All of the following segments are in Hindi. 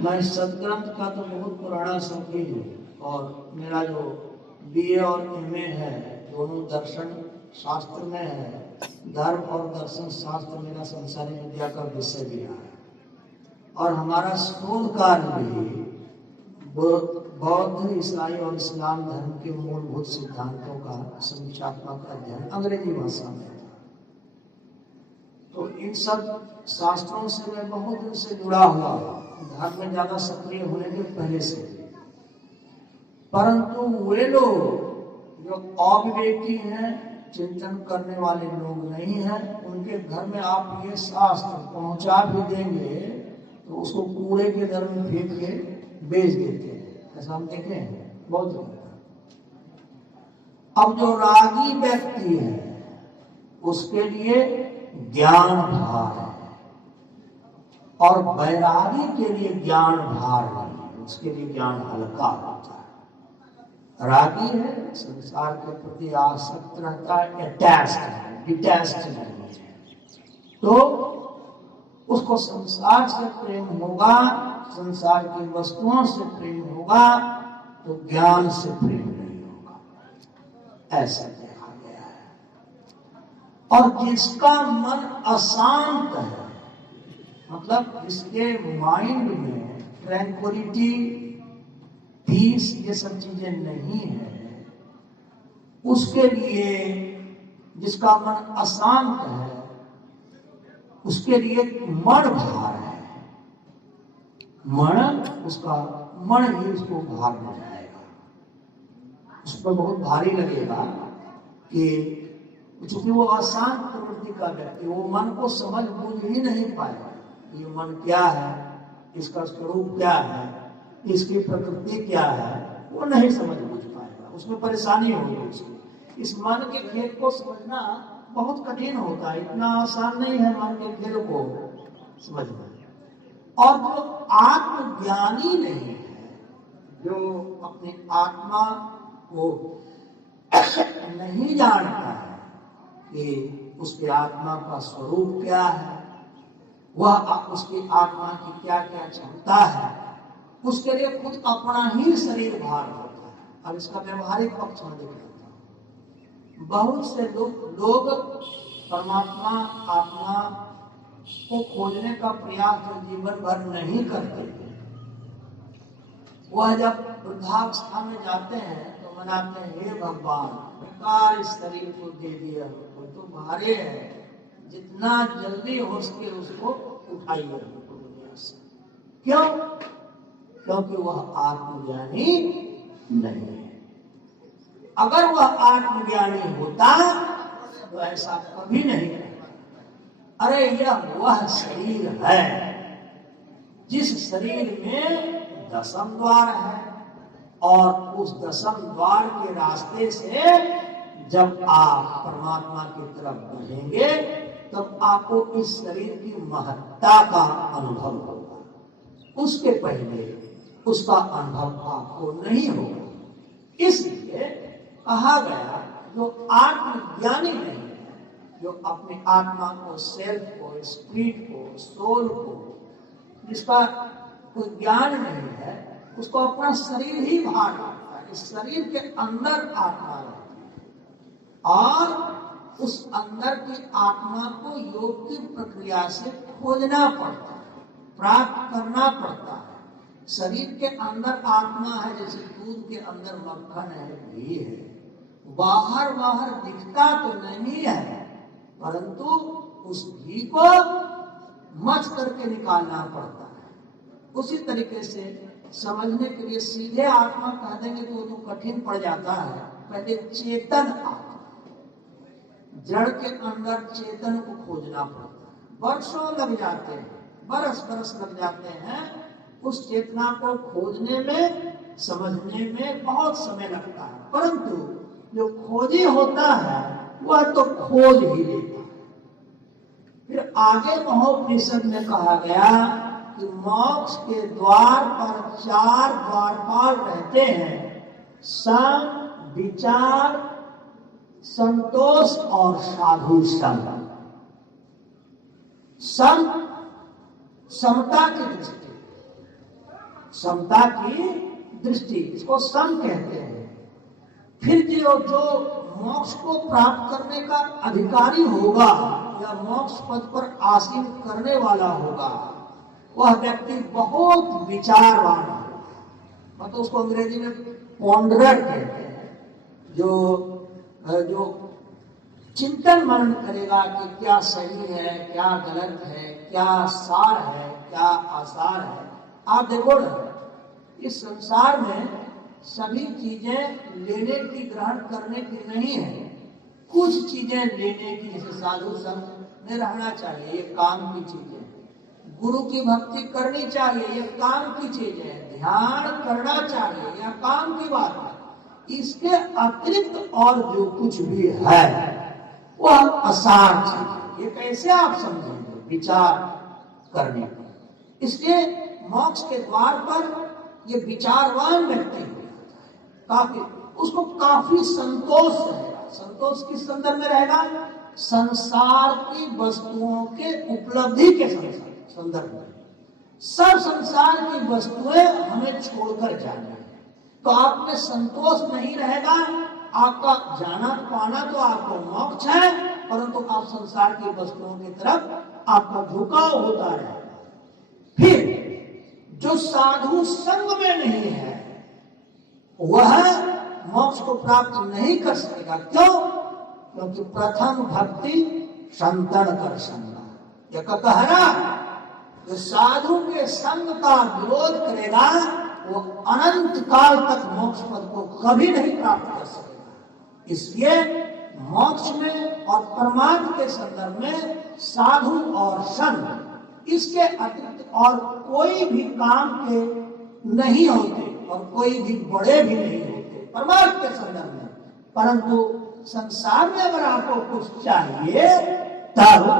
मैं सदग्रंथ का तो बहुत पुराना शौकीन हूँ और मेरा जो बीए और एमए है दोनों दर्शन शास्त्र में है। धर्म और दर्शन शास्त्र मेरा संसारी विद्या का विषय भी रहा है और हमारा शोध कार्य भी बौद्ध ईसाई और इस्लाम धर्म के मूलभूत सिद्धांतों का समीक्षात्मक अध्ययन अंग्रेजी भाषा में था। तो इन सब शास्त्रों से मैं बहुत दिन से जुड़ा हुआ धर्म में ज्यादा सक्रिय होने के पहले से। परंतु वे लोग जो अविवेकी हैं, चिंतन करने वाले लोग नहीं हैं, उनके घर में आप ये शास्त्र पहुंचा भी देंगे तो उसको कूड़े के दर में फेंक के बेच देते हैं। ऐसा हम देखे हैं बहुत ज्यादा। अब जो रागी व्यक्ति है उसके लिए ज्ञान भार है और वैरागी के लिए ज्ञान भार नहीं है, उसके लिए ज्ञान हल्का होता है। रागी है, संसार के प्रति आसक्त रहता है, अटैच्ड है, डिटैच्ड नहीं है, तो उसको संसार से प्रेम होगा, संसार की वस्तुओं से प्रेम होगा, तो ज्ञान से प्रेम नहीं होगा। ऐसा देखा गया है। और जिसका मन अशांत है, मतलब जिसके माइंड में ट्रैंक्विलिटी, पीस, ये सब चीजें नहीं है, उसके लिए, जिसका मन अशांत है उसके लिए मन भार है। मन, उसका मन ही उसको भार में जाएगा, उस पर बहुत भारी लगेगा कि चूंकि वो अशांत प्रवृत्ति का व्यक्ति, वो मन को समझ बूझ ही नहीं पाएगा। ये मन क्या है, इसका स्वरूप क्या है, इसकी प्रकृति क्या है, वो नहीं समझ बूझ पाएगा, उसमें परेशानी होगी उसकी। इस मन के खेल को समझना बहुत कठिन होता है, इतना आसान नहीं है मन के खेल को समझना। और जो आत्मज्ञानी नहीं है, जो अपनी आत्मा को नहीं जानता है कि उसकी आत्मा का स्वरूप क्या है, वह उसकी आत्मा की क्या क्या क्षमता है, उसके लिए खुद अपना ही शरीर भार होता है। अब इसका व्यवहारिक पक्ष में देख लेता हूं। बहुत से लोग परमात्मा, आत्मा को खोजने का प्रयास जो जीवन भर नहीं करते, वह जब वृद्धावस्था में जाते हैं तो मनाते हैं, हे भगवान, बेकार इस शरीर को दे दिया, वो तो भारी है, जितना जल्दी हो सके उसको उठाइए दुनिया से। क्यों? क्योंकि वह आत्मज्ञानी नहीं है। अगर वह आत्मज्ञानी होता तो ऐसा कभी नहीं करता। अरे यह वह शरीर है जिस शरीर में दशम द्वार है, और उस दशम द्वार के रास्ते से जब आप परमात्मा की तरफ बढ़ेंगे तब आपको इस शरीर की महत्ता का अनुभव होगा। उसके पहले उसका अनुभव आपको नहीं होगा। इसलिए कहा गया जो आत्मज्ञानी नहीं है, जो अपनी आत्मा को, सेल्फ को, स्पिरिट को, सोल को, जिसका कोई ज्ञान नहीं है, उसको अपना शरीर ही भार लगता है। इस शरीर के अंदर आत्मा रहती है और उस अंदर की आत्मा को योग की प्रक्रिया से खोजना पड़ता है, प्राप्त करना पड़ता है। शरीर के अंदर आत्मा है, जैसे दूध के अंदर मक्खन है, घी है, बाहर बाहर दिखता तो नहीं है, परंतु उस घी को मच करके निकालना पड़ता है। उसी तरीके से समझने के लिए सीधे आत्मा कह देंगे तो वो तो कठिन पड़ जाता है। पहले चेतन आत्मा, जड़ के अंदर चेतन को खोजना पड़ता है। वर्षों लग जाते हैं, बरस बरस लग जाते हैं, उस चेतना को खोजने में, समझने में बहुत समय लगता है। परंतु जो खोजी होता है वह तो खोज ही लेता है। फिर आगे महोपनिषद में कहा गया कि मोक्ष के द्वार पर 4 द्वारपाल रहते हैं, सम, विचार, संतोष और साधु संग। सम, समता की दृष्टि, समता की दृष्टि, इसको सम कहते हैं। फिर जो मोक्ष को प्राप्त करने का अधिकारी होगा या मोक्ष पद पर आसीन करने वाला होगा, वह व्यक्ति बहुत विचारवान होगा। मतलब उसको अंग्रेजी में पॉन्डरर कहते हैं, जो चिंतन मनन करेगा कि क्या सही है, क्या गलत है, क्या सार है, क्या आसार है। आप देखो ना, इस संसार में सभी चीजें लेने की, ग्रहण करने की नहीं है। कुछ चीजें लेने की, जैसे साधु संग में रहना चाहिए, ये काम की चीजें। गुरु की भक्ति करनी चाहिए, ये काम की चीजें। ध्यान करना चाहिए, यह काम की बात है। इसके अतिरिक्त और जो कुछ भी है वह असार चीज। ये कैसे आप समझेंगे विचार करने को। इसलिए मोक्ष के द्वार पर ये विचारवान व्यक्ति काफी, उसको काफी संतोष रहेगा। संतोष किस संदर्भ में रहेगा? संसार की वस्तुओं के उपलब्धि के संदर्भ में। सब संसार की वस्तुएं हमें छोड़कर जाना है, तो आप में संतोष नहीं रहेगा। आपका जाना पाना तो आपको मोक्ष है, परंतु आप संसार की वस्तुओं की तरफ आपका झुकाव होता रहेगा। फिर जो साधु संग में नहीं है वह मोक्ष को प्राप्त नहीं कर सकेगा। क्यों? क्योंकि प्रथम भक्ति संतन कर संगा। यह कहना, जो साधु के संग का विरोध करेगा वो अनंत काल तक मोक्ष पद को कभी नहीं प्राप्त कर सकेगा। इसलिए मोक्ष में और परमात्मा के संदर्भ में साधु और संग, इसके अतिरिक्त और कोई भी काम के नहीं होते और कोई भी बड़े भी नहीं होते परमात्मा के संदर्भ में। परंतु संसार में अगर आपको कुछ चाहिए तब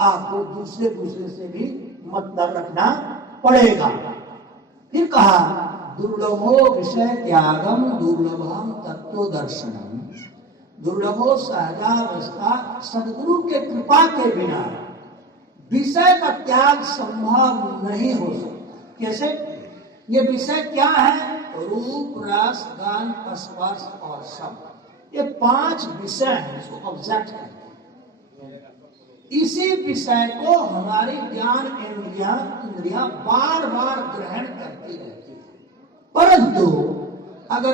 आपको दूसरे से भी मतलब रखना पड़ेगा। फिर कहा, दुर्लभो विषय त्यागम दुर्लभम तत्व दर्शनम। दुर्लभो सहजावस्था, सदगुरु के कृपा के बिना विषय का त्याग संभव नहीं हो सकता। कैसे? ये विषय क्या है? रूप, रस, गंध, स्पर्श और शब्द। ये 5 विषय हैं, इसको ऑब्जेक्ट कहते हैं। इसी विषय को हमारी ज्ञान इंद्रियां बार बार ग्रहण करती रहती है। परंतु अगर